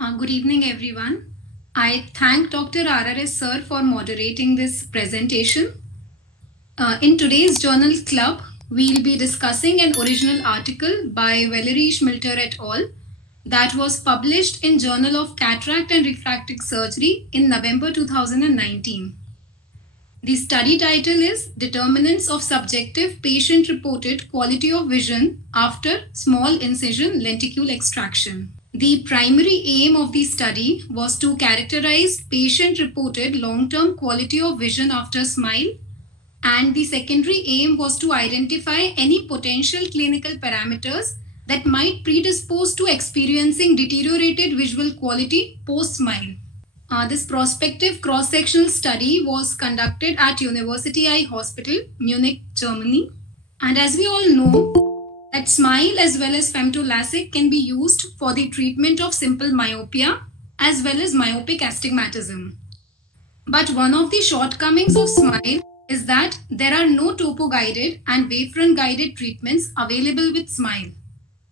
Good evening, everyone. I thank Dr. RRS sir for moderating this presentation. In today's Journal Club, we'll be discussing an original article by Valerie Schmilter et al. That was published in Journal of Cataract and Refractive Surgery in November 2019. The study title is Determinants of Subjective Patient-Reported Quality of Vision After Small Incision Lenticule Extraction. The primary aim of the study was to characterize patient-reported long-term quality of vision after SMILE, and the secondary aim was to identify any potential clinical parameters that might predispose to experiencing deteriorated visual quality post-SMILE. This prospective cross-sectional study was conducted at University Eye Hospital, Munich, Germany. And as we all know, that SMILE as well as femtoLASIK can be used for the treatment of simple myopia as well as myopic astigmatism. But one of the shortcomings of SMILE is that there are no topo-guided and wavefront-guided treatments available with SMILE.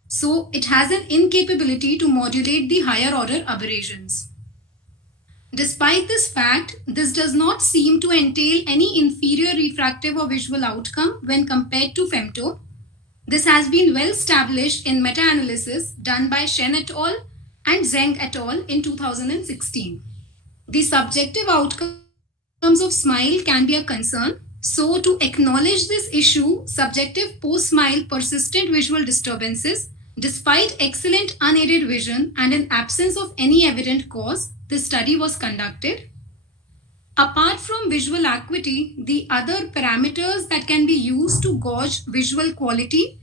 So it has an incapability to modulate the higher order aberrations. Despite this fact, this does not seem to entail any inferior refractive or visual outcome when compared to femto. This has been well established in meta-analysis done by Shen et al. And Zheng et al. In 2016. The subjective outcomes of SMILE can be a concern. So to acknowledge this issue, subjective post-SMILE persistent visual disturbances, despite excellent unaided vision and in absence of any evident cause, this study was conducted. Apart from visual acuity, the other parameters that can be used to gauge visual quality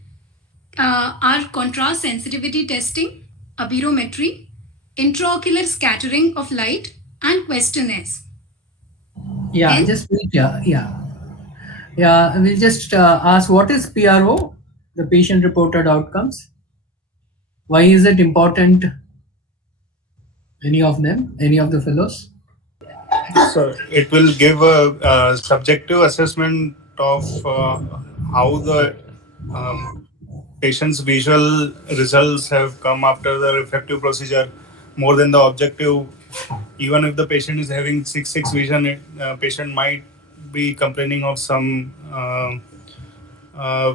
are contrast sensitivity testing, aberrometry, intraocular scattering of light, and questionnaires. Yeah, And just wait. Yeah. We'll just ask what is PRO, the patient-reported outcomes. Why is it important? Any of them? Any of the fellows? So it will give a subjective assessment of how the patient's visual results have come after the refractive procedure, more than the objective. Even if the patient is having 6/6 vision, patient might be complaining of some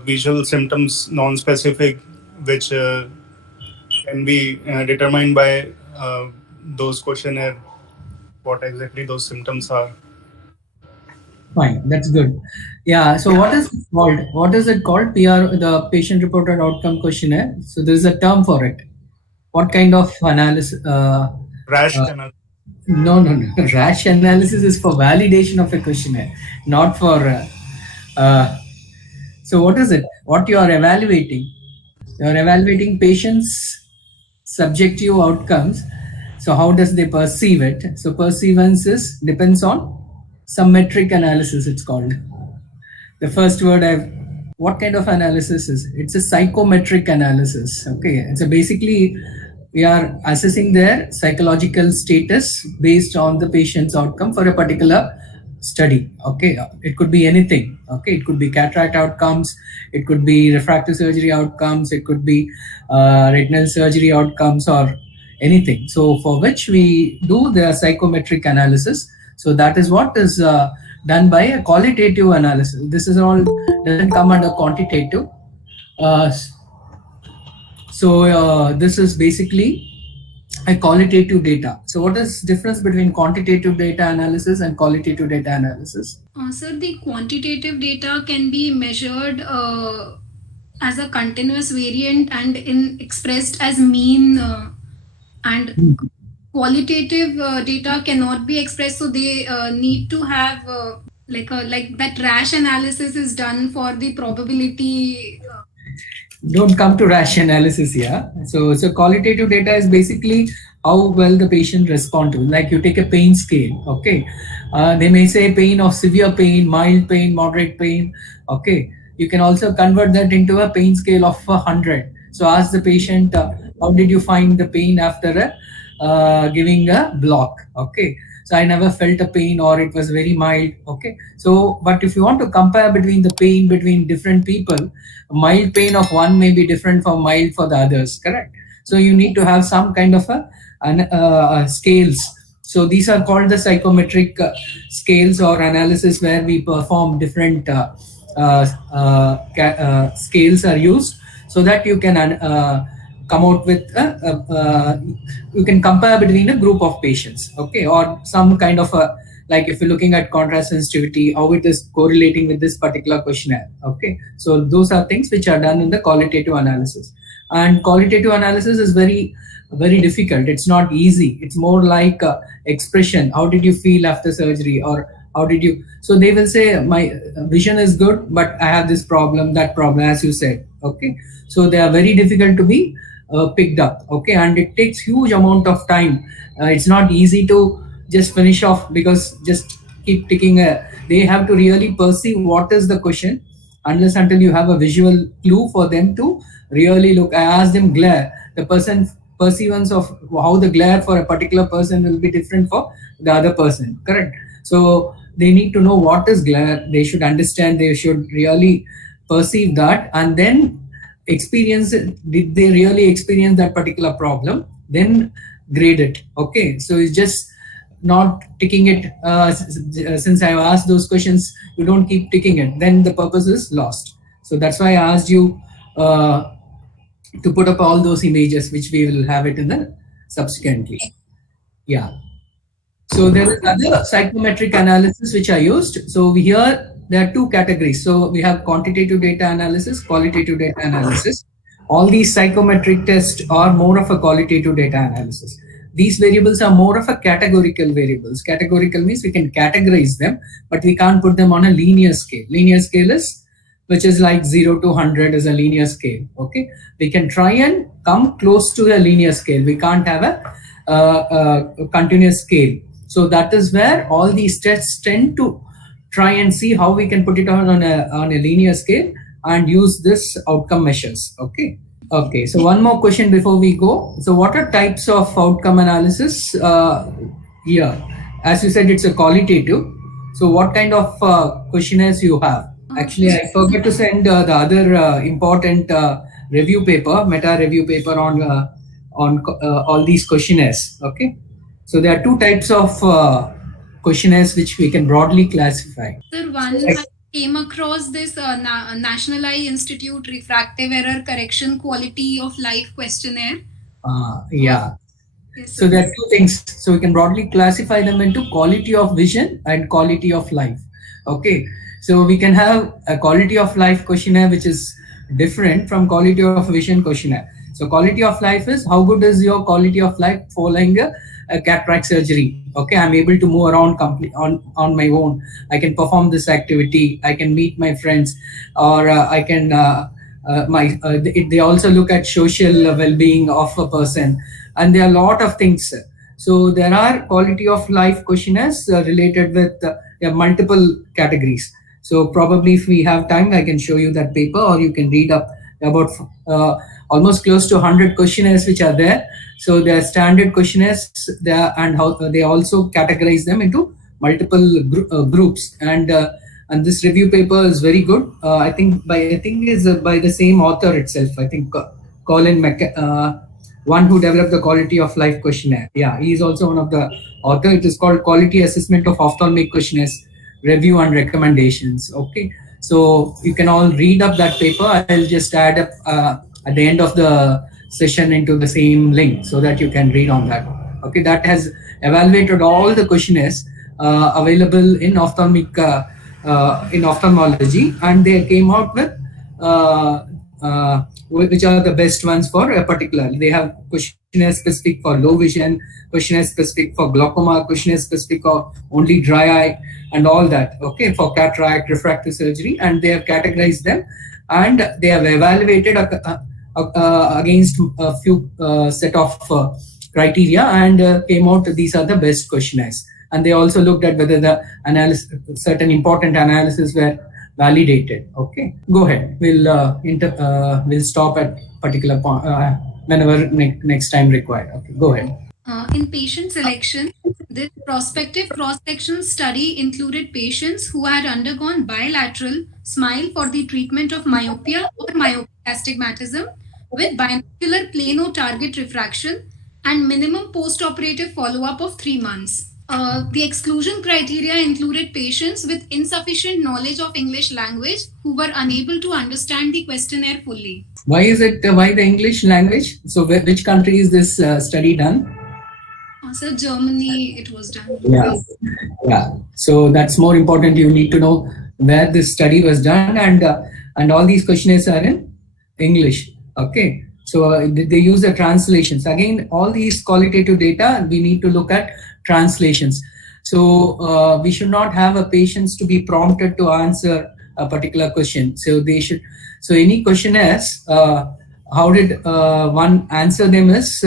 visual symptoms non-specific, which can be determined by those questionnaire, what exactly those symptoms are. Fine, that's good. Yeah. So what is it called? What is it called? The patient-reported outcome questionnaire. So there is a term for it. What kind of analysis? Rash analysis. No. Rash analysis is for validation of a questionnaire, not for. So what is it? What you are evaluating? You are evaluating patients' subjective outcomes. So how does they perceive it? So perceivance depends on some metric analysis. It's called. The first word what kind of analysis is? It's a psychometric analysis. Okay, it's basically we are assessing their psychological status based on the patient's outcome for a particular study. Okay, it could be anything. Okay, it could be cataract outcomes, it could be refractive surgery outcomes, it could be retinal surgery outcomes, or anything. So for which we do the psychometric analysis. So that is what is done by a qualitative analysis. This is all doesn't come under quantitative. This is basically a qualitative data. So what is difference between quantitative data analysis and qualitative data analysis? Sir, the quantitative data can be measured as a continuous variant and expressed as mean, and qualitative data cannot be expressed. So they need to have like that rash analysis is done for the probability. Don't come to rash analysis here. So qualitative data is basically how well the patient respond to. Like you take a pain scale, okay? They may say pain of severe pain, mild pain, moderate pain, okay? You can also convert that into a pain scale of 100. So ask the patient, how did you find the pain after giving a block, okay? So I never felt a pain, or it was very mild, okay? So, but if you want to compare between the pain between different people, mild pain of one may be different from mild for the others, correct? So you need to have some kind of a scales. So these are called the psychometric scales or analysis, where we perform different scales are used, so that you can come out with you can compare between a group of patients, okay, or some kind of a, like if you're looking at contrast sensitivity, how it is correlating with this particular questionnaire, okay. So those are things which are done in the qualitative analysis. And qualitative analysis is very difficult. It's not easy. It's more like expression. How did you feel after surgery, or how did you? So they will say my vision is good, but I have this problem, that problem, as you said, okay. So they are very difficult to be picked up, okay, and it takes huge amount of time. It's not easy to just finish off, because just keep ticking. They have to really perceive what is the question, unless until you have a visual clue for them to really look. I asked them glare. The person perceivance of how the glare for a particular person will be different for the other person, correct? So they need to know what is glare. They should understand. They should really perceive that, and then experience it. Did they really experience that particular problem? Then grade it, okay. So it's just not ticking it. Since I've asked those questions, you don't keep ticking it, then the purpose is lost. So that's why I asked you to put up all those images, which we will have it in the subsequently. Yeah. So there is other psychometric analysis which are used. So here there are two categories. So we have quantitative data analysis, qualitative data analysis. All these psychometric tests are more of a qualitative data analysis. These variables are more of a categorical variables. Categorical means we can categorize them, but we can't put them on a linear scale. Linear scale is, which is like 0 to 100 is a linear scale, okay. We can try and come close to a linear scale. We can't have a continuous scale. So that is where all these tests tend to try and see how we can put it on a linear scale and use this outcome measures, okay. Okay, so one more question before we go. So what are types of outcome analysis here? As you said, it's a qualitative. So what kind of questionnaires you have? Actually, I forgot to send the other important review paper, meta review paper on all these questionnaires. Okay, so there are two types of questionnaires which we can broadly classify. Sir, I came across this National Eye Institute Refractive Error Correction Quality of Life Questionnaire. Yeah. Yes, so there are two things. So we can broadly classify them into quality of vision and quality of life. Okay. So we can have a quality of life questionnaire which is different from quality of vision questionnaire. So quality of life is how good is your quality of life following a cataract surgery. Okay, I'm able to move around on my own. I can perform this activity. I can meet my friends, or I can they also look at social well-being of a person, and there are a lot of things. So there are quality of life questionnaires related with multiple categories. So probably if we have time, I can show you that paper, or you can read up about almost close to 100 questionnaires which are there. So they are standard questionnaires there, and how they also categorize them into multiple groups. And this review paper is very good. I think is by the same author itself. I think Colin one who developed the quality of life questionnaire. Yeah, he is also one of the author. It is called Quality Assessment of Ophthalmic Questionnaires Review and Recommendations. Okay, so you can all read up that paper. I'll just add up at the end of the session into the same link so that you can read on that. Okay, that has evaluated all the questionnaires available in ophthalmic in ophthalmology, and they came out with which are the best ones for a particular. They have questionnaire specific for low vision, questionnaire specific for glaucoma, questionnaire specific for only dry eye, and all that. Okay, for cataract, refractive surgery, and they have categorized them, and they have evaluated against a few set of criteria, and came out these are the best questionnaires. And they also looked at whether the analysis, certain important analyses were validated. Okay, go ahead. We'll stop at particular point whenever next time required. Okay, go ahead. In patient selection, this prospective cross-section study included patients who had undergone bilateral SMILE for the treatment of myopia or myopia astigmatism with binocular plano target refraction and minimum post-operative follow-up of 3 months. The exclusion criteria included patients with insufficient knowledge of English language who were unable to understand the questionnaire fully. Why is it? Why the English language? So, which country is this study done? So Germany, it was done. Yeah. So that's more important. You need to know where this study was done, and all these questionnaires are in English. Okay. So they use the translations. Again, all these qualitative data, we need to look at translations. So we should not have a patients to be prompted to answer a particular question. So they should. So any questionnaires, how did one answer them is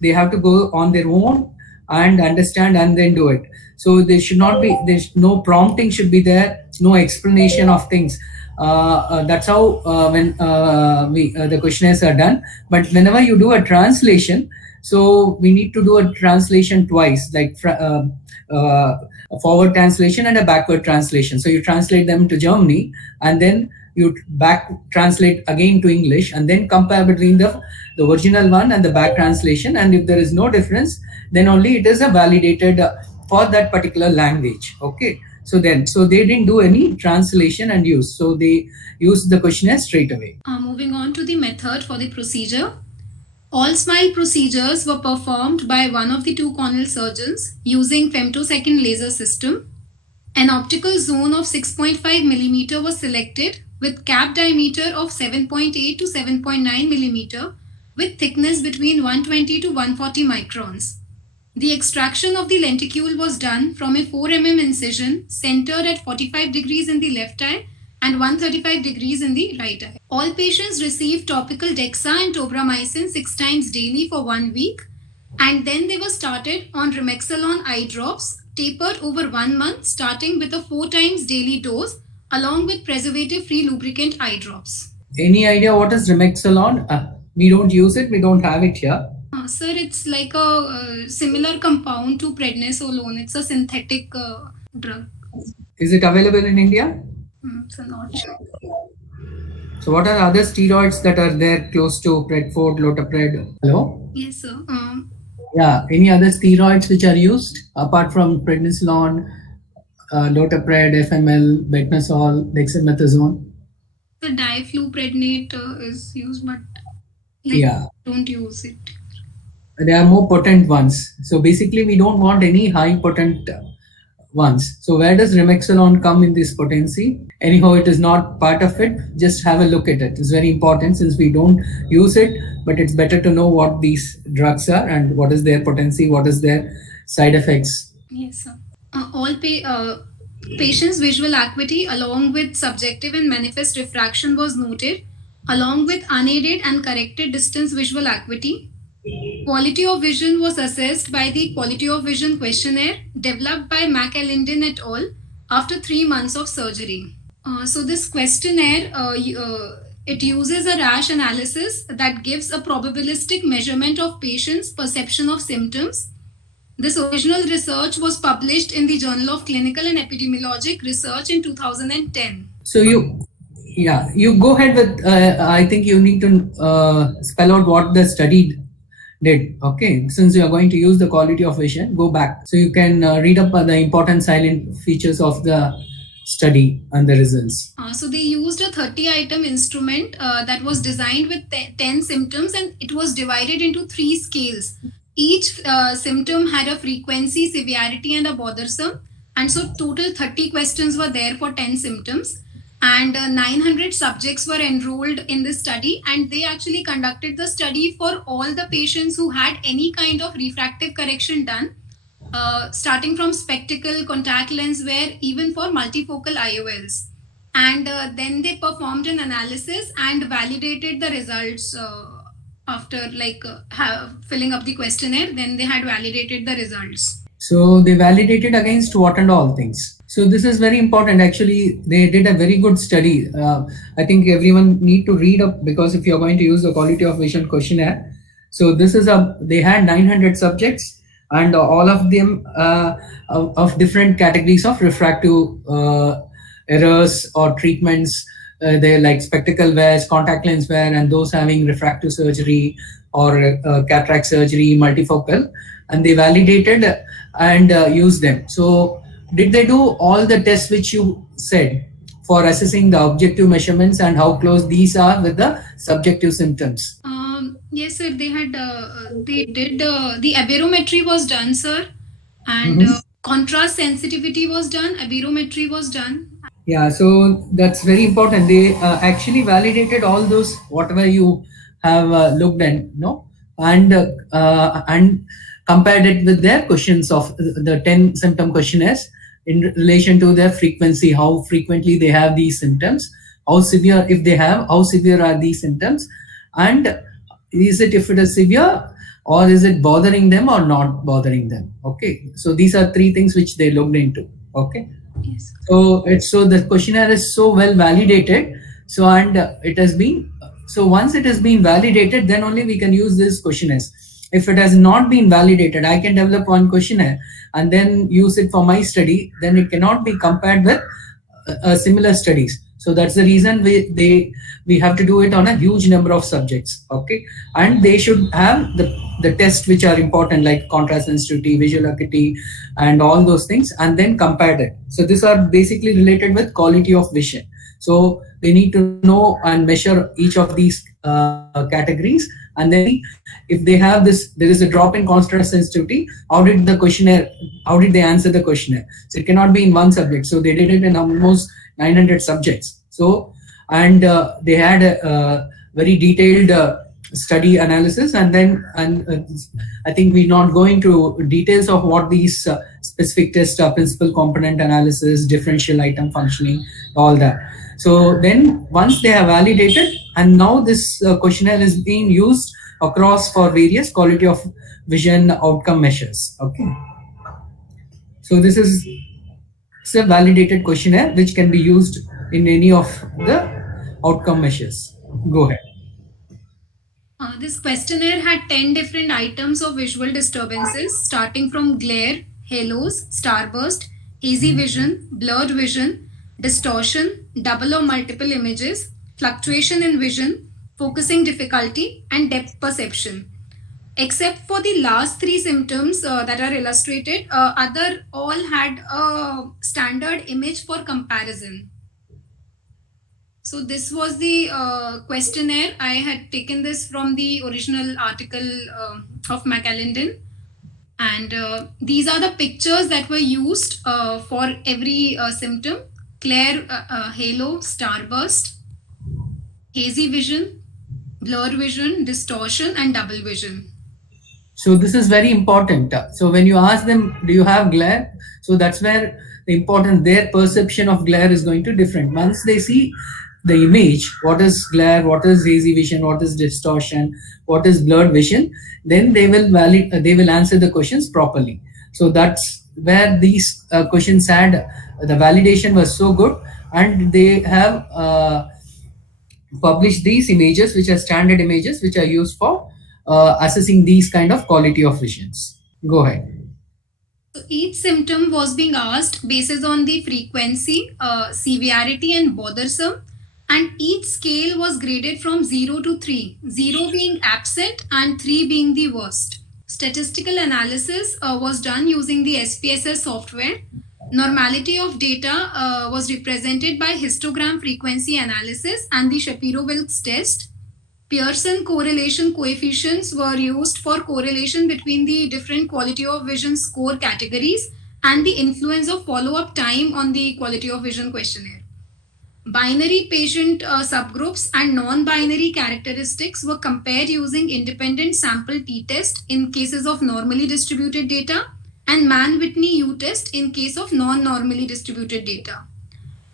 they have to go on their own and understand and then do it. So there should not be, there's no prompting should be there, no explanation of things. That's how when the questionnaires are done. But whenever you do a translation, so we need to do a translation twice, like a forward translation and a backward translation. So you translate them to Germany and then you back translate again to English and then compare between the original one and the back translation. And if there is no difference, then only it is a validated for that particular language. Okay. So they didn't do any translation and use. So they used the questionnaire straight away. Moving on to the method for the procedure. All smile procedures were performed by one of the 2 corneal surgeons using femtosecond laser system. An optical zone of 6.5 mm was selected with cap diameter of 7.8 to 7.9 mm with thickness between 120 to 140 microns. The extraction of the lenticule was done from a 4 mm incision centered at 45 degrees in the left eye and 135 degrees in the right eye. All patients received topical Dexa and tobramycin 6 times daily for 1 week, and then they were started on Remexelon eye drops tapered over 1 month, starting with a 4 times daily dose along with preservative-free lubricant eye drops. Any idea what is Remexelon? We don't use it. We don't have it here. Sir, it's like a similar compound to prednisolone. It's a synthetic drug. Is it available in India? So not sure. So what are other steroids that are there close to Predford, Lotapred? Hello? Yes, sir. Yeah. Any other steroids which are used apart from prednisolone, Lotapred, FML, Betnasol, dexamethasone? The difluprednate is used, but don't use it. They are more potent ones. So basically, we don't want any high potent ones. So where does Remexelon come in this potency? Anyhow, it is not part of it. Just have a look at it. It's very important since we don't use it, but it's better to know what these drugs are and what is their potency, what is their side effects. Yes, sir. All patients' visual acuity along with subjective and manifest refraction was noted, along with unaided and corrected distance visual acuity. Quality of vision was assessed by the Quality of Vision questionnaire developed by McAlinden et al. After 3 months of surgery. So this questionnaire, it uses a rash analysis that gives a probabilistic measurement of patients' perception of symptoms. This original research was published in the Journal of Clinical and Epidemiologic Research in 2010. So you go ahead with, I think you need to spell out what the study did. Okay, since you are going to use the quality of vision, go back. So you can read up the important silent features of the study and the results. So they used a 30-item instrument that was designed with 10 symptoms, and it was divided into 3 scales. Each symptom had a frequency, severity, and a bothersome. And so total 30 questions were there for 10 symptoms. And 900 subjects were enrolled in this study, and they actually conducted the study for all the patients who had any kind of refractive correction done, starting from spectacle, contact lens wear, even for multifocal IOLs. And then they performed an analysis and validated the results after filling up the questionnaire. Then they had validated the results. So they validated against what and all things. So this is very important. Actually, they did a very good study. I think everyone need to read up, because if you're going to use the quality of vision questionnaire, so this is they had 900 subjects, and all of them of different categories of refractive errors or treatments. They're like spectacle wears, contact lens wear, and those having refractive surgery, or cataract surgery, multifocal, and they validated and used them. So did they do all the tests which you said for assessing the objective measurements and how close these are with the subjective symptoms? Yes, sir. They did. The aberrometry was done, sir, and contrast sensitivity was done. Aberrometry was done. Yeah, so that's very important. They actually validated all those whatever you have looked at, and compared it with their questions of the 10 symptom questionnaires in relation to their frequency, how frequently they have these symptoms, how severe if they have, how severe are these symptoms, and is it if it is severe or is it bothering them or not bothering them. Okay, so these are three things which they looked into. Okay. Yes. So the questionnaire is so well validated. So it has been, so once it has been validated, then only we can use this questionnaires. If it has not been validated, I can develop one questionnaire and then use it for my study. Then it cannot be compared with similar studies. So that's the reason we have to do it on a huge number of subjects. Okay, and they should have the tests which are important, like contrast sensitivity, visual acuity, and all those things, and then compared it. So these are basically related with quality of vision. So they need to know and measure each of these categories, and then if they have this, there is a drop in contrast sensitivity. How did they answer the questionnaire? So it cannot be in one subject. So they did it in almost 900 subjects. So, and they had a very detailed study analysis, and then I think we're not going to details of what these specific tests are: principal component analysis, differential item functioning, all that. So then once they have validated, and now this questionnaire is being used across for various quality of vision outcome measures. Okay, so this is a validated questionnaire which can be used in any of the outcome measures. Go ahead. This questionnaire had 10 different items of visual disturbances, starting from glare, halos, starburst, hazy vision, blurred vision, distortion, double or multiple images, fluctuation in vision, focusing difficulty, and depth perception. Except for the last three symptoms that are illustrated, other all had a standard image for comparison. So this was the questionnaire. I had taken this from the original article of McAlinden. And these are the pictures that were used for every symptom: glare, halo, starburst, hazy vision, blurred vision, distortion, and double vision. So this is very important. So when you ask them, do you have glare? So that's where their perception of glare is going to different. Once they see the image, what is glare, what is hazy vision, what is distortion, what is blurred vision, then they will answer the questions properly. So that's where these questions had the validation was so good, and they have published these images, which are standard images, which are used for assessing these kind of quality of visions. Go ahead. So each symptom was being asked basis on the frequency, severity, and bothersome, and each scale was graded from 0 to 3, 0 being absent and 3 being the worst. Statistical analysis was done using the SPSS software. Normality of data was represented by histogram frequency analysis and the Shapiro-Wilks test. Pearson correlation coefficients were used for correlation between the different quality of vision score categories and the influence of follow-up time on the quality of vision questionnaire. Binary patient subgroups and non-binary characteristics were compared using independent sample t-test in cases of normally distributed data and Mann-Whitney U-test in case of non-normally distributed data.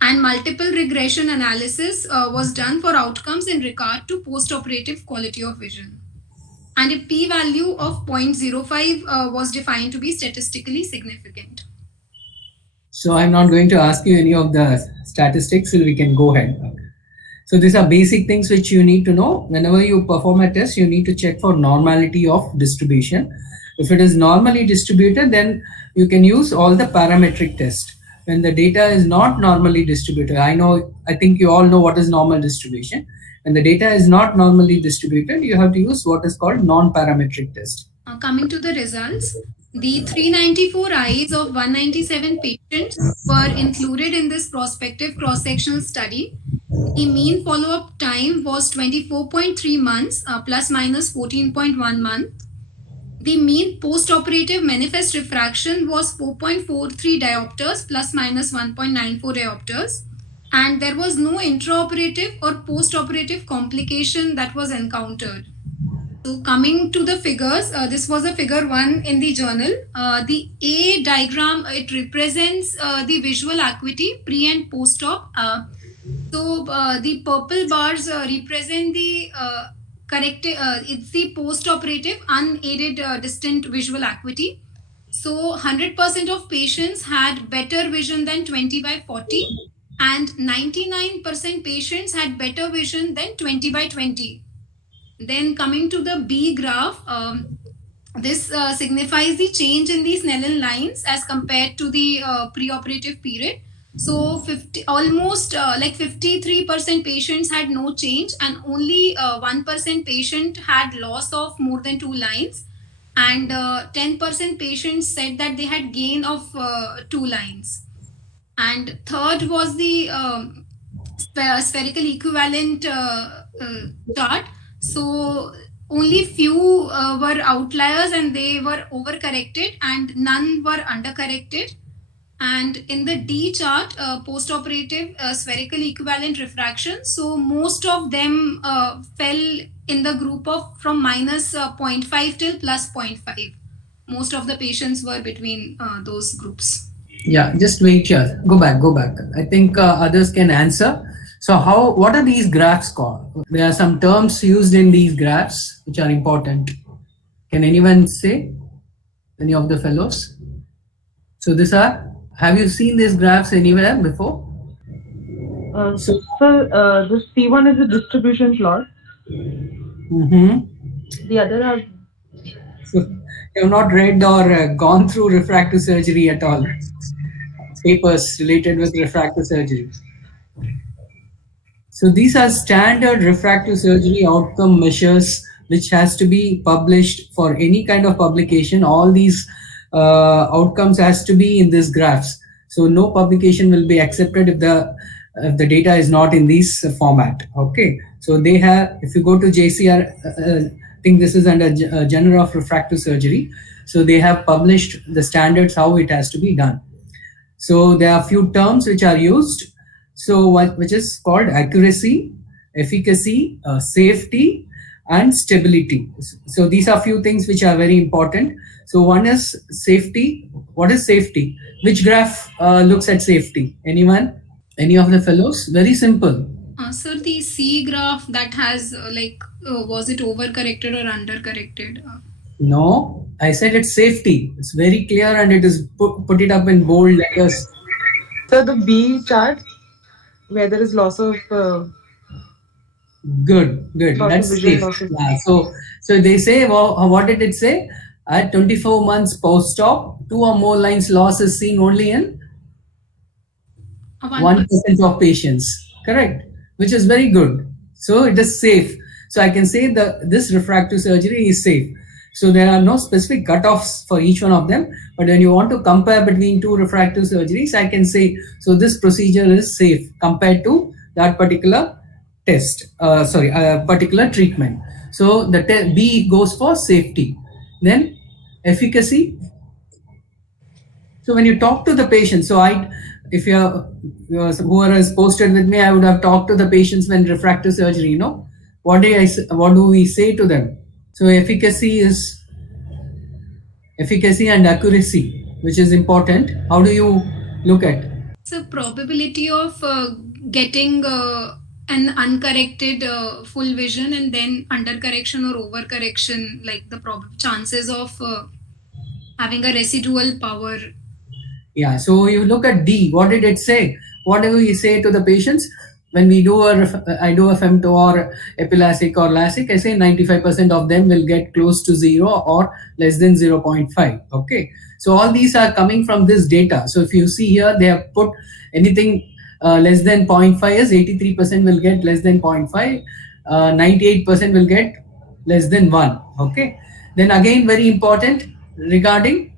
And multiple regression analysis was done for outcomes in regard to post-operative quality of vision. And a p-value of 0.05 was defined to be statistically significant. So I'm not going to ask you any of the statistics, so we can go ahead. So these are basic things which you need to know. Whenever you perform a test, you need to check for normality of distribution. If it is normally distributed, then you can use all the parametric tests. When the data is not normally distributed, I think you all know what is normal distribution. when the data is not normally distributed, you have to use what is called non-parametric test. Coming to the results, the 394 eyes of 197 patients were included in this prospective cross-sectional study. The mean follow-up time was 24.3 months, plus minus 14.1 month. The mean post-operative manifest refraction was 4.43 diopters, plus minus 1.94 diopters. And there was no intraoperative or post-operative complication that was encountered. So coming to the figures, this was a figure 1 in the journal. The A diagram, it represents the visual acuity pre and post-op. So the purple bars represent the it's the post-operative unaided distant visual acuity. So 100% of patients had better vision than 20/40 and 99% patients had better vision than 20/20. Then coming to the B graph, this signifies the change in the Snellen lines as compared to the preoperative period. So almost like 53% patients had no change and only 1% patient had loss of more than 2 lines, and 10% patients said that they had gain of 2 lines. And third was the spherical equivalent chart. So only few were outliers and they were overcorrected and none were undercorrected. And in the D chart, post-operative spherical equivalent refraction, so most of them fell in the group of from minus 0.5 till plus 0.5. Most of the patients were between those groups. Yeah, just wait here. Go back. I think others can answer. So what are these graphs called? There are some terms used in these graphs which are important. Can anyone say? Any of the fellows? So have you seen these graphs anywhere before? So, this C1 is a distribution plot. The other are... So you have not read or gone through refractive surgery at all? Papers related with refractive surgery. So these are standard refractive surgery outcome measures which has to be published for any kind of publication. All these outcomes has to be in these graphs. So no publication will be accepted if the data is not in this format. Okay. So they have, if you go to JCR, I think this is under Journal of Refractive Surgery. So they have published the standards how it has to be done. So there are a few terms which are used. So which is called accuracy, efficacy, safety, and stability. So these are few things which are very important. So one is safety. What is safety? Which graph looks at safety? Anyone? Any of the fellows? Very simple. Sir, the C graph that has was it overcorrected or undercorrected? No, I said it's safety. It's very clear and it is put it up in bold letters. So the B chart, where there is loss of... Good. That's safe. Yeah, so they say, well, what did it say? At 24 months post-op, 2 or more lines loss is seen only in 1% of patients. Correct. Which is very good. So it is safe. So I can say that this refractive surgery is safe. So there are no specific cutoffs for each one of them. But when you want to compare between 2 refractive surgeries, I can say, so this procedure is safe compared to that particular particular treatment. So the B goes for safety. Then efficacy. So when you talk to the patient, so if whoever is posted with me, I would have talked to the patients when refractive surgery, what do we say to them? So efficacy and accuracy, which is important. How do you look at? So probability of getting an uncorrected full vision and then undercorrection or overcorrection, like the chances of having a residual power. Yeah, so you look at D. What did it say? What do we say to the patients? When I do a femto or epiLASIK or LASIK, I say 95% of them will get close to 0 or less than 0.5. Okay, so all these are coming from this data. So if you see here, they have put anything less than 0.5 is 83% will get less than 0.5, 98% will get less than 1. Okay. Then again, very important regarding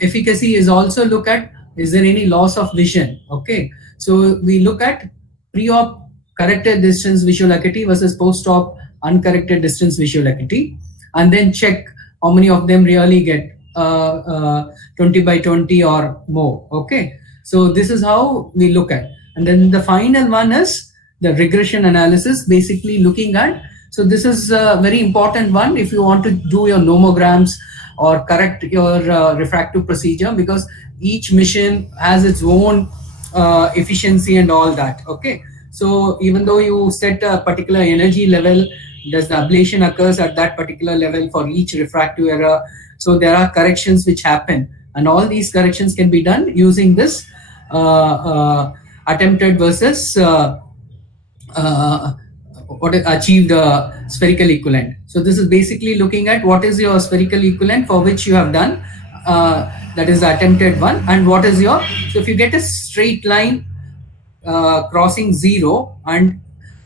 efficacy is also look at, is there any loss of vision? Okay. So we look at pre-op corrected distance visual acuity versus post-op uncorrected distance visual acuity, and then check how many of them really get 20 by 20 or more. Okay. So this is how we look at. And then the final one is the regression analysis, basically looking at, so this is a very important one if you want to do your nomograms or correct your refractive procedure, because each mission has its own efficiency and all that. Okay. So even though you set a particular energy level, does the ablation occurs at that particular level for each refractive error? So there are corrections which happen, and all these corrections can be done using this attempted versus what achieved spherical equivalent. So this is basically looking at what is your spherical equivalent for which you have done, that is the attempted one, and what is your, so if you get a straight line crossing 0, and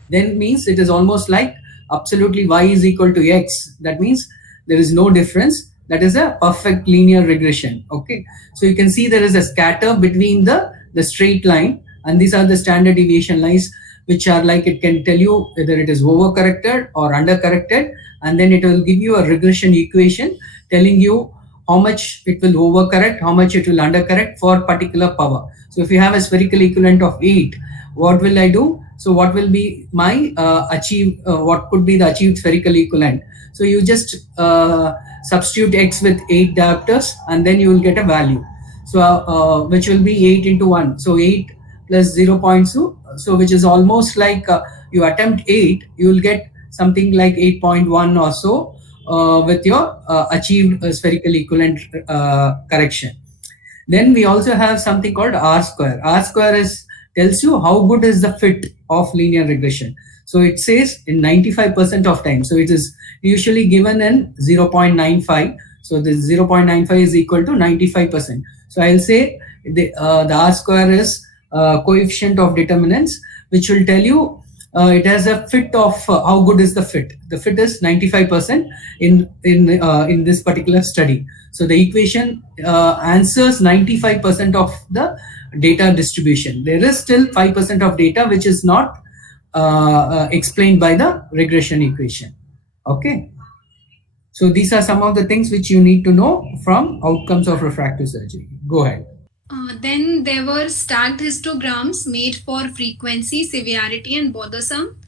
then means it is almost like absolutely y is equal to x, that means there is no difference, that is a perfect linear regression. Okay, so you can see there is a scatter between the straight line, and these are the standard deviation lines, which are like, it can tell you whether it is overcorrected or undercorrected, and then it will give you a regression equation telling you how much it will overcorrect, how much it will undercorrect for particular power. So if you have a spherical equivalent of 8, what will I do? So what will be my what could be the achieved spherical equivalent? So you just substitute x with 8 diopters, and then you will get a value. So which will be 8 into 1. So 8 plus 0.2, so which is almost like you attempt 8, you will get something like 8.1 or so with your achieved spherical equivalent correction. Then we also have something called R square. R square tells you how good is the fit of linear regression. So it says in 95% of time. So it is usually given in 0.95. So the 0.95 is equal to 95%. So I'll say the R square is coefficient of determinants, which will tell you it has a fit of how good is the fit. The fit is 95% in this particular study. So the equation answers 95% of the data distribution. There is still 5% of data which is not explained by the regression equation. Okay. So these are some of the things which you need to know from outcomes of refractive surgery. Go ahead. Then there were stacked histograms made for frequency, severity, and bothersome.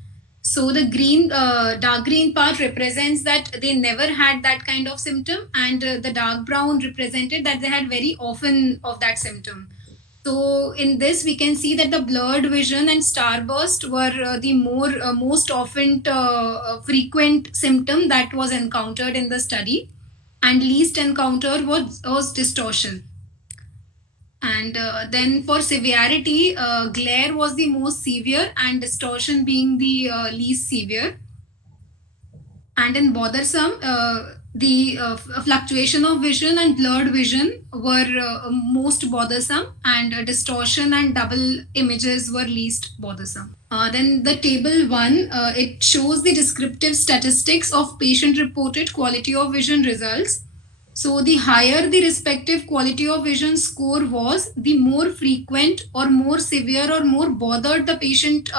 So the green, dark green part represents that they never had that kind of symptom, and the dark brown represented that they had very often of that symptom. So in this, we can see that the blurred vision and starburst were the most often frequent symptom that was encountered in the study, and least encountered was distortion. And then for severity, glare was the most severe and distortion being the least severe. And in bothersome, the fluctuation of vision and blurred vision were most bothersome, and distortion and double images were least bothersome. Then the table 1, it shows the descriptive statistics of patient-reported quality of vision results. So the higher the respective quality of vision score was, the more frequent or more severe or more bothered the patient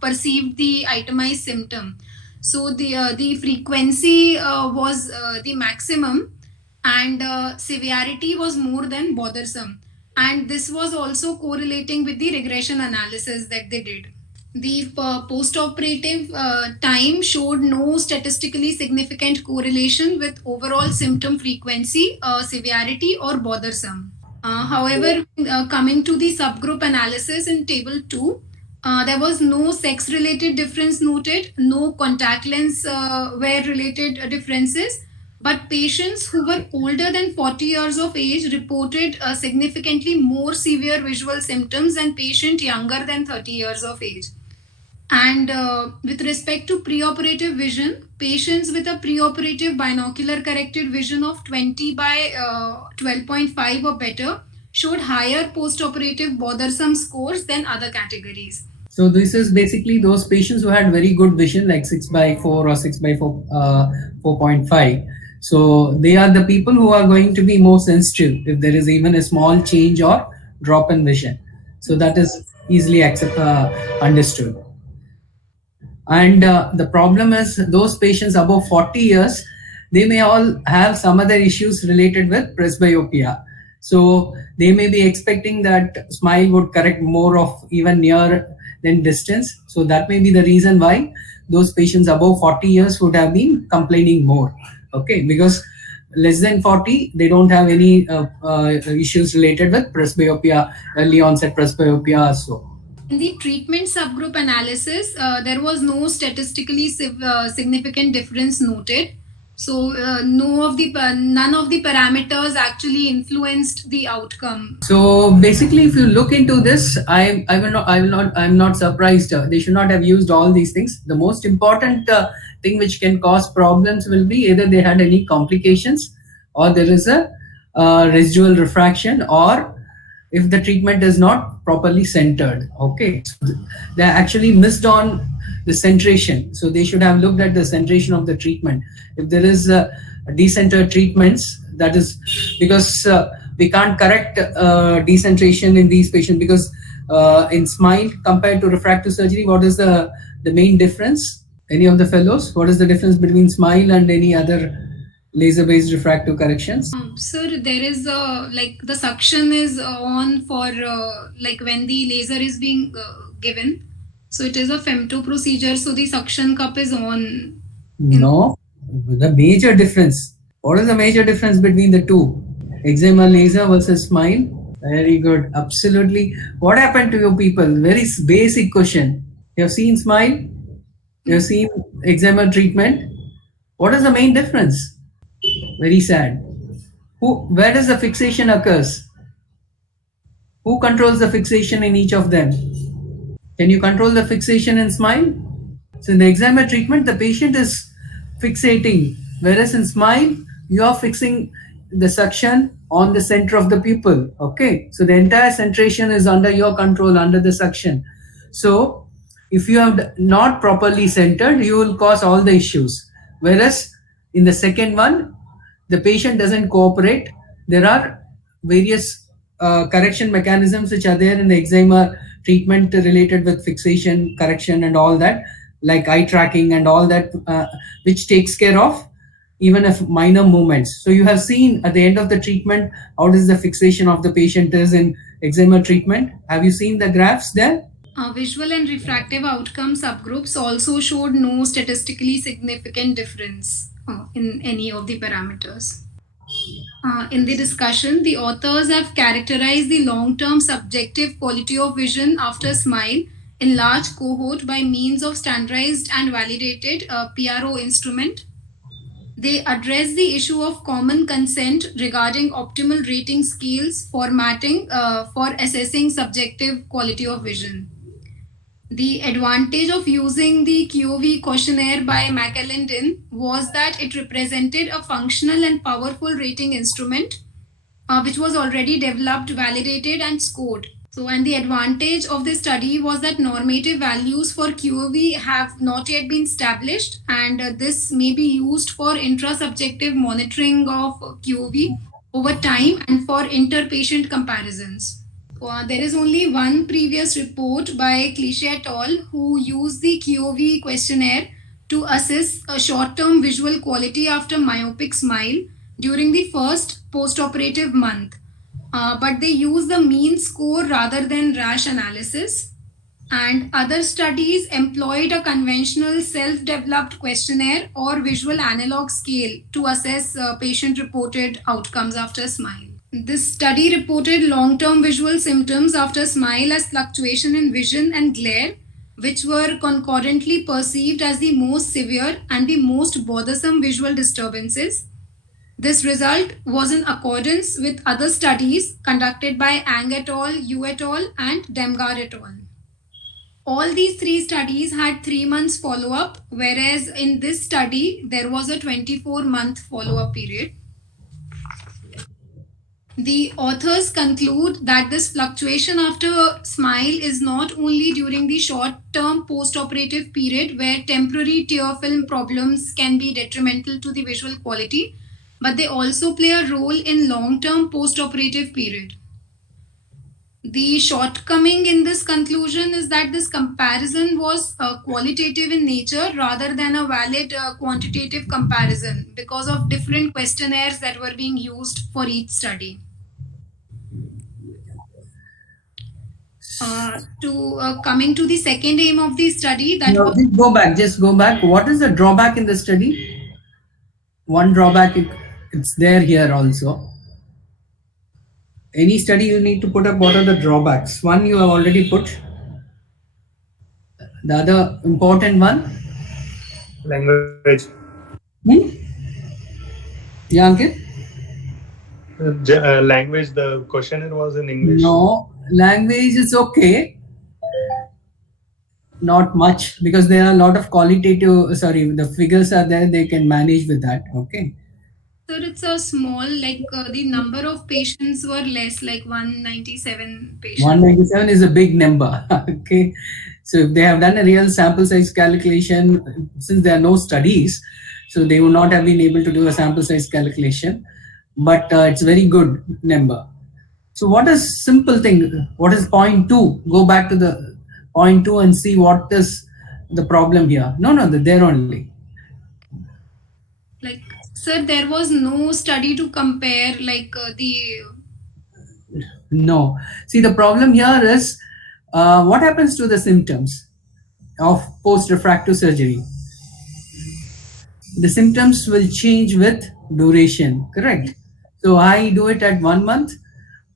perceived the itemized symptom. So the frequency was the maximum, and severity was more than bothersome. And this was also correlating with the regression analysis that they did. The post-operative time showed no statistically significant correlation with overall symptom frequency, severity, or bothersome. However, coming to the subgroup analysis in table 2, there was no sex-related difference noted, no contact lens wear-related differences, but patients who were older than 40 years of age reported significantly more severe visual symptoms than patients younger than 30 years of age. And with respect to preoperative vision, patients with a preoperative binocular corrected vision of 20 by 12.5 or better showed higher postoperative bothersome scores than other categories. So this is basically those patients who had very good vision, like 6 by 4 or 6 by 4, 4.5. So they are the people who are going to be more sensitive if there is even a small change or drop in vision. So that is easily understood. And the problem is those patients above 40 years, they may all have some other issues related with presbyopia. So they may be expecting that smile would correct more of even near than distance. So that may be the reason why those patients above 40 years would have been complaining more. Okay, because less than 40, they don't have any issues related with presbyopia, early onset presbyopia or so. In the treatment subgroup analysis, there was no statistically significant difference noted. So none of the parameters actually influenced the outcome. So basically, if you look into this, I'm not surprised. They should not have used all these things. The most important thing which can cause problems will be either they had any complications, or there is a residual refraction, or if the treatment is not properly centered. Okay, so they actually missed on the centration. So they should have looked at the centration of the treatment. If there is decentered treatments, that is because we can't correct decentration in these patients, because in SMILE compared to refractive surgery, what is the main difference? Any of the fellows, what is the difference between SMILE and any other laser-based refractive corrections? Sir, there is like the suction is on for like when the laser is being given. So it is a femto procedure. So the suction cup is on. No, the major difference. What is the major difference between the two? Excimer laser versus SMILE. Very good. Absolutely. What happened to you people? Very basic question. You have seen SMILE? You have seen excimer treatment? What is the main difference? Very sad. Where does the fixation occurs? Who controls the fixation in each of them? Can you control the fixation in SMILE? So in the excimer treatment, the patient is fixating, whereas in SMILE, you are fixing the suction on the center of the pupil. Okay, so the entire centration is under your control, under the suction. So if you have not properly centered, you will cause all the issues. Whereas in the second one, the patient doesn't cooperate. There are various correction mechanisms which are there in the excimer treatment related with fixation, correction, and all that, like eye tracking and all that, which takes care of even if minor movements. So you have seen at the end of the treatment, how does the fixation of the patient is in excimer treatment. Have you seen the graphs there? Visual and refractive outcome subgroups also showed no statistically significant difference in any of the parameters. In the discussion, the authors have characterized the long-term subjective quality of vision after SMILE in large cohort by means of standardized and validated PRO instrument. They address the issue of common consent regarding optimal rating scales formatting for assessing subjective quality of vision. The advantage of using the QOV questionnaire by McAlindon was that it represented a functional and powerful rating instrument which was already developed, validated, and scored. So, and the advantage of this study was that normative values for QOV have not yet been established, and this may be used for intrasubjective monitoring of QOV over time and for inter-patient comparisons. There is only one previous report by Clichy et al. Who used the QOV questionnaire to assess a short-term visual quality after myopic SMILE during the first post-operative month. But they use the mean score rather than rash analysis. And other studies employed a conventional self-developed questionnaire or visual analog scale to assess patient-reported outcomes after SMILE. This study reported long-term visual symptoms after SMILE as fluctuation in vision and glare, which were concurrently perceived as the most severe and the most bothersome visual disturbances. This result was in accordance with other studies conducted by Ang et al., Yu et al., and Demgar et al. All these three studies had 3 months follow-up, whereas in this study, there was a 24-month follow-up period. The authors conclude that this fluctuation after smile is not only during the short-term post-operative period where temporary tear film problems can be detrimental to the visual quality, but they also play a role in long-term post-operative period. The shortcoming in this conclusion is that this comparison was qualitative in nature rather than a valid quantitative comparison because of different questionnaires that were being used for each study. Coming to the second aim of the study, that No, was just go back. What is the drawback in the study? One drawback, it's there here also. Any study you need to put up what are the drawbacks. One you have already put. The other important one. Language. Yeah, Ankit? Language, the questionnaire was in English. No, language is okay. Not much because there are a lot of qualitative, sorry, the figures are there, they can manage with that. Okay. sir, it's a small, like the number of patients were less, like 197 patients. 197 is a big number. Okay. So if they have done a real sample size calculation, since there are no studies, so they would not have been able to do a sample size calculation, but it's very good number. So what is simple thing? What is point 2? Go back to the point 2 and see what is the problem here. No, there only. Like, sir, there was no study to compare like No. See, the problem here is what happens to the symptoms of post-refractive surgery? The symptoms will change with duration, correct? So I do it at 1 month,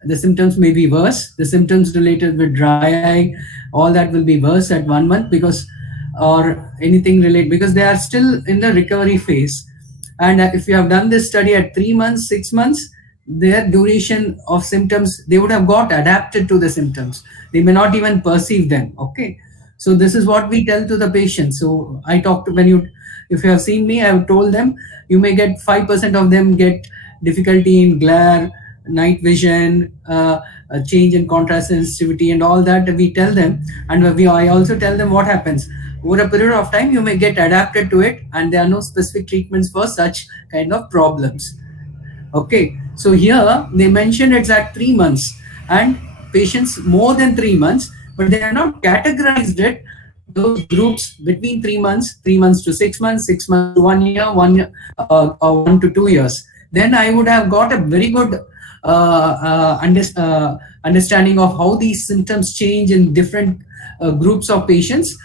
the symptoms may be worse. The symptoms related with dry eye, all that will be worse at 1 month because, or anything related, because they are still in the recovery phase. And if you have done this study at 3 months, 6 months, their duration of symptoms, they would have got adapted to the symptoms. They may not even perceive them. Okay. So this is what we tell to the patient. So I talk to, if you have seen me, I have told them, you may get 5% of them get difficulty in glare, night vision, a change in contrast sensitivity and all that we tell them. And I also tell them what happens. Over a period of time, you may get adapted to it and there are no specific treatments for such kind of problems. Okay, so here they mentioned it's at 3 months and patients more than 3 months, but they have not categorized it, those groups between 3 months to 6 months, 6 months to 1 year, 1 to 2 years. Then I would have got a very good understanding of how these symptoms change in different groups of patients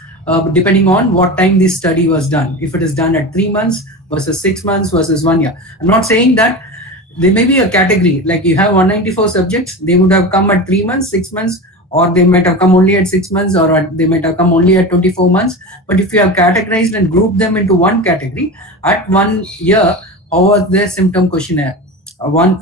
depending on what time this study was done. If it is done at 3 months versus 6 months versus 1 year. I'm not saying that there may be a category, like you have 194 subjects, they would have come at 3 months, 6 months, or they might have come only at 6 months, or they might have come only at 24 months. But if you have categorized and grouped them into one category, at 1 year, how was their symptom questionnaire?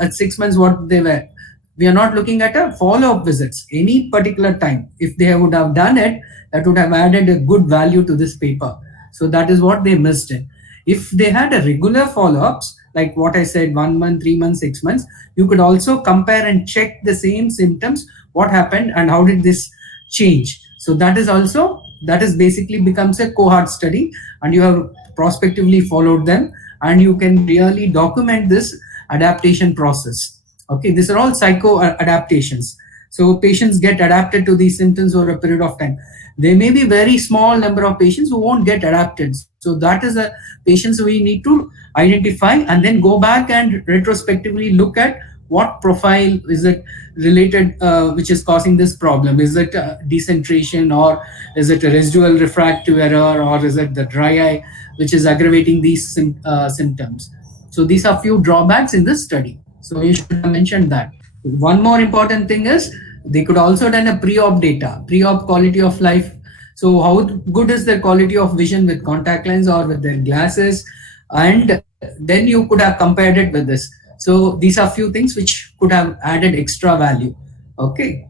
At 6 months, what they were. We are not looking at a follow-up visits, any particular time. If they would have done it, that would have added a good value to this paper. So that is what they missed it. If they had a regular follow-ups, like what I said, 1 month, 3 months, 6 months, you could also compare and check the same symptoms, what happened and how did this change. So that is basically becomes a cohort study and you have prospectively followed them and you can really document this adaptation process. Okay, these are all psycho adaptations. So patients get adapted to these symptoms over a period of time. There may be very small number of patients who won't get adapted. So that is a patients we need to identify and then go back and retrospectively look at what profile is it related, which is causing this problem. Is it decentration, or is it a residual refractive error, or is it the dry eye which is aggravating these symptoms? So these are few drawbacks in this study. So you should have mentioned that. One more important thing is they could also done a pre-op data, pre-op quality of life. So how good is their quality of vision with contact lens or with their glasses? And then you could have compared it with this. So these are few things which could have added extra value. Okay.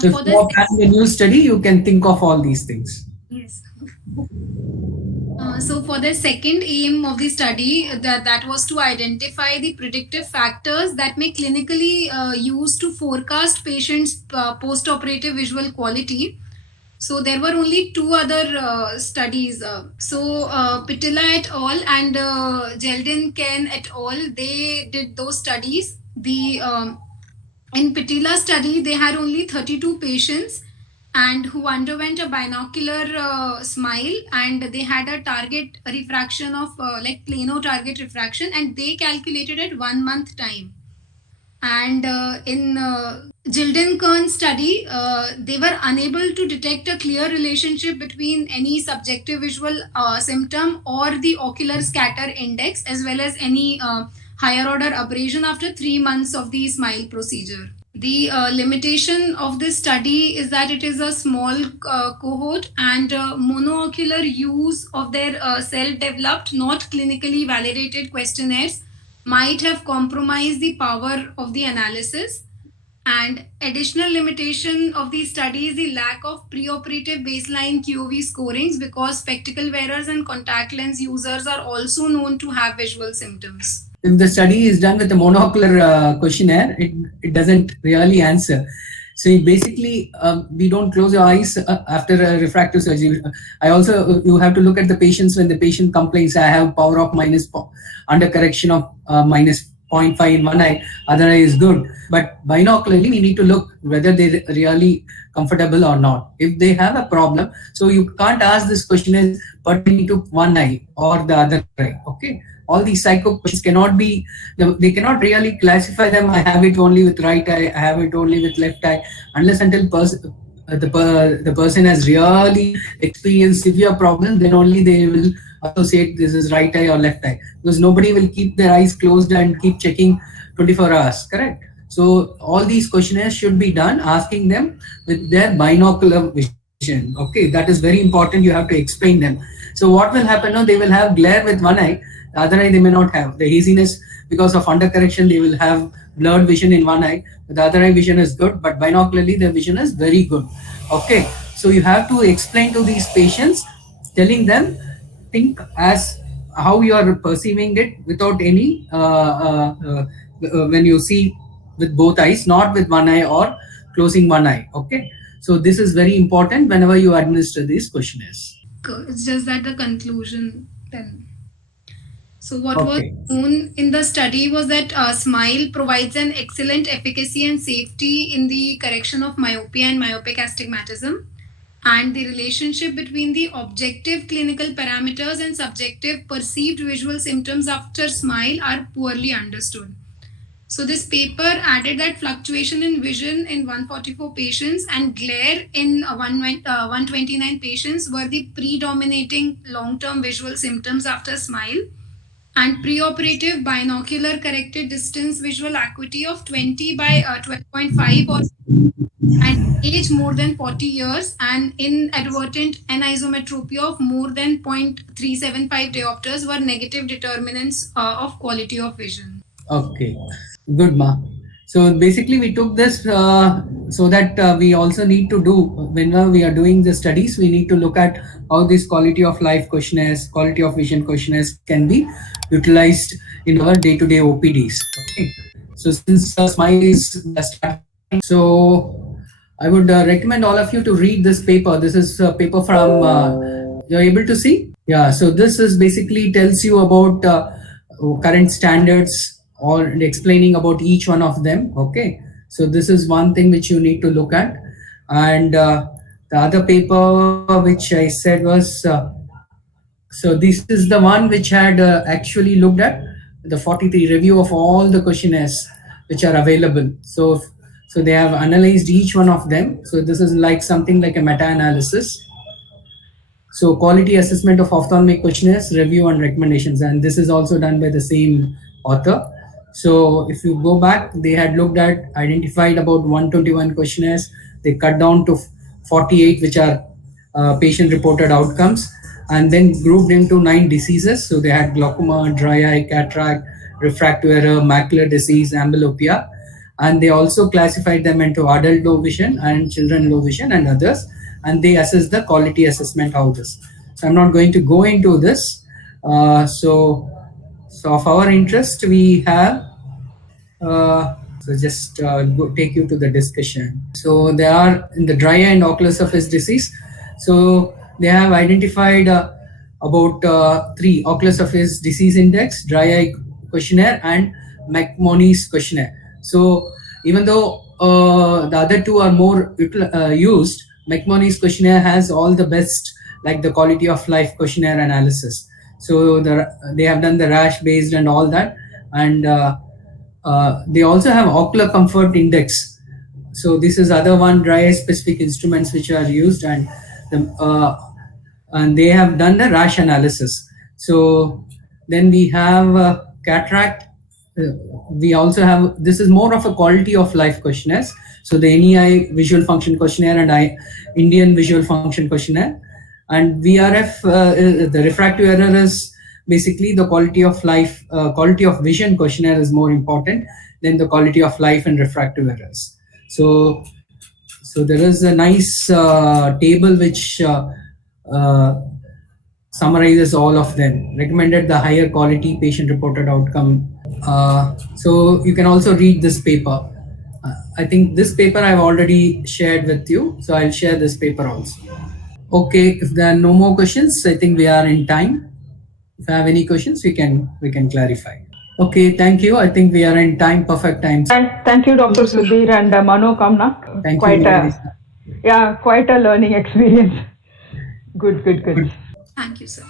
So if you are planning a new study, you can think of all these things. Yes. So for the second aim of the study, that was to identify the predictive factors that may clinically use to forecast patients' post-operative visual quality. So there were only two other studies. Pitila et al. And Jeldin Ken et al. They did those studies. In Pitila study, they had only 32 patients and who underwent a binocular smile, and they had a target refraction of like plano target refraction, and they calculated at 1 month time. And in Jilden Kern study, they were unable to detect a clear relationship between any subjective visual symptom or the ocular scatter index, as well as any higher order aberration after 3 months of the smile procedure. The limitation of this study is that it is a small cohort, and monoocular use of their self-developed, not clinically validated questionnaires might have compromised the power of the analysis. And additional limitation of the study is the lack of preoperative baseline QOV scorings, because spectacle wearers and contact lens users are also known to have visual symptoms. If the study is done with a monocular questionnaire, it doesn't really answer. So basically, we don't close your eyes after a refractive surgery. You have to look at the patients when the patient complains, I have power of under correction of minus 0.5 in one eye, other eye is good. But binocularly, we need to look whether they're really comfortable or not. If they have a problem, so you can't ask this question pertaining to one eye or the other eye, okay? All these psycho questions cannot be, they cannot really classify them. I have it only with right eye, I have it only with left eye, unless until the person has really experienced severe problems, then only they will associate this is right eye or left eye, because nobody will keep their eyes closed and keep checking 24 hours, correct? So all these questionnaires should be done asking them with their binocular vision, okay? That is very important. You have to explain them. So what will happen now, they will have glare with one eye, the other eye they may not have. The haziness, because of undercorrection, they will have blurred vision in one eye. The other eye vision is good, but binocularly their vision is very good. Okay, so you have to explain to these patients, telling them, think as how you are perceiving it without any, when you see with both eyes, not with one eye or closing one eye, okay? So this is very important whenever you administer these questionnaires. It's just that the conclusion then. So what was known in the study was that SMILE provides an excellent efficacy and safety in the correction of myopia and myopic astigmatism. And the relationship between the objective clinical parameters and subjective perceived visual symptoms after SMILE are poorly understood. So this paper added that fluctuation in vision in 144 patients and glare in 129 patients were the predominating long-term visual symptoms after SMILE. And preoperative binocular corrected distance visual acuity of 20 by 12.5 or and age more than 40 years and inadvertent anisometropia of more than 0.375 diopters were negative determinants of quality of vision. Okay, good, Ma. So basically we took this so that we also need to do, whenever we are doing the studies, we need to look at how this quality of life questionnaires, quality of vision questionnaires can be utilized in our day-to-day OPDs. Okay. So since SMILE is starting, so I would recommend all of you to read this paper. This is a paper from, you're able to see? Yeah, so this is basically tells you about current standards or explaining about each one of them. Okay, so this is one thing which you need to look at. And the other paper which I said was, so this is the one which had actually looked at the 43 review of all the questionnaires which are available. So they have analyzed each one of them. So this is like something like a meta-analysis. So quality assessment of ophthalmic questionnaires, review and recommendations. And this is also done by the same author. So if you go back, they had looked at, identified about 121 questionnaires. They cut down to 48, which are patient-reported outcomes, and then grouped into 9 diseases. So they had glaucoma, dry eye, cataract, refractive error, macular disease, amblyopia. And they also classified them into adult low vision and children low vision and others. And they assess the quality assessment, how this. So I'm not going to go into this. So of our interest, we have. So just take you to the discussion. So they are in the dry eye and ocular surface disease. So they have identified about 3 ocular surface disease index, dry eye questionnaire, and McMoney's questionnaire. So even though the other 2 are more used, McMoney's questionnaire has all the best, like the quality of life questionnaire analysis. So they have done the rash based and all that, and they also have ocular comfort index. So this is other one dry eye specific instruments which are used, and they have done the rash analysis. So then we have cataract. We also have, this is more of a quality of life questionnaires. So the NEI visual function questionnaire and Indian visual function questionnaire, and VRF, the refractive error is basically the quality of life, quality of vision questionnaire is more important than the quality of life and refractive errors. So there is a nice table which summarizes all of them. Recommended the higher quality patient reported outcome. So you can also read this paper. I think this paper I've already shared with you, so I'll share this paper also. Okay, if there are no more questions, I think we are in time. If I have any questions, we can clarify. Okay, thank you. I think we are in time, perfect time. Thank you, Dr. Sudhir and Mano Kamna. Thank you. Quite a learning experience. Good. Thank you, sir.